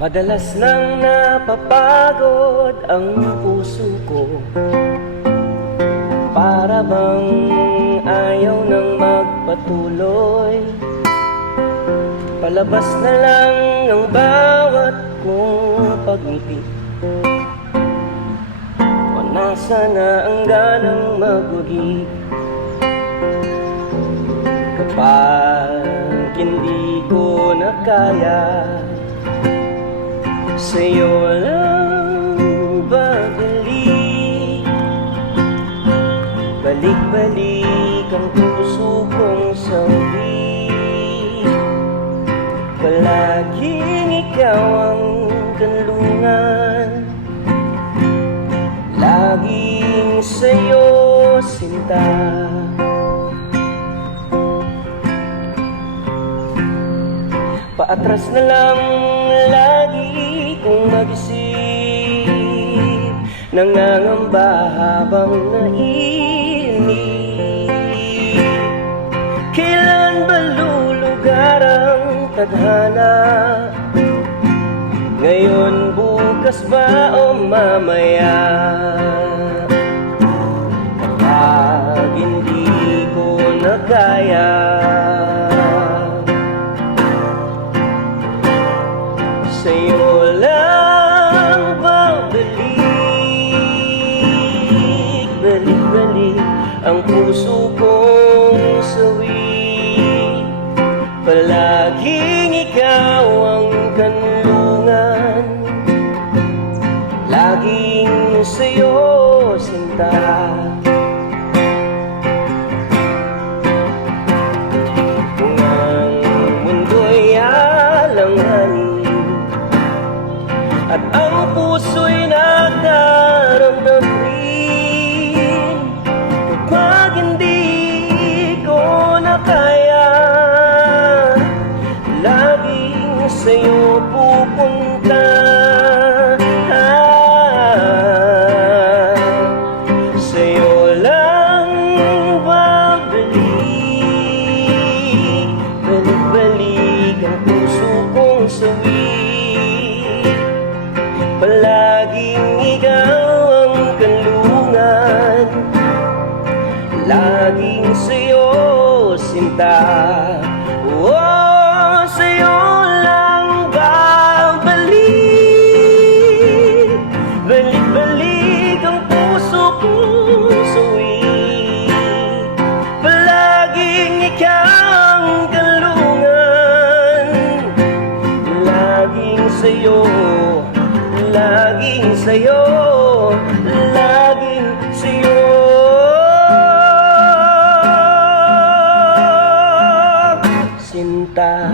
Madalas nang napapagod ang puso ko, para bang ayaw nang magpatuloy. Palabas na lang ang bawat kong pagngiti, o nasa na ang ganang magwagi. Kapag hindi ko na kaya, sa'yo lang babalik. Balik-balik ang puso kong sawi. Palaging ikaw ang kanlungan, laging sa'yo sinta. Paatras na lang lagi kung mag-isip, nangangamba habang nainip. Kailan ba lulugar ang tadhana? Ngayon, bukas ba o mamaya? Kapag hindi ko na kaya, sa'yo lang babalik. Balik-balik ang puso kong sawi. Palaging ikaw ang kanlungan, laging sa'yo sinta. Kung ang mundo'y alanganin at ang puso'y nagdaramdam rin, kapag hindi ko na kaya, laging sa'yo pupunta. Sa'yo lang babalik. Balik-balik ang puso kong sawi. Palaging ikaw ang kanlungan, laging sa'yo sinta. Oh, sa'yo lang babalik. Balik-balik ang puso kong sawi. Palaging ikaw ang kanlungan, laging sa'yo, laging sa'yo, laging sa'yo. Sinta.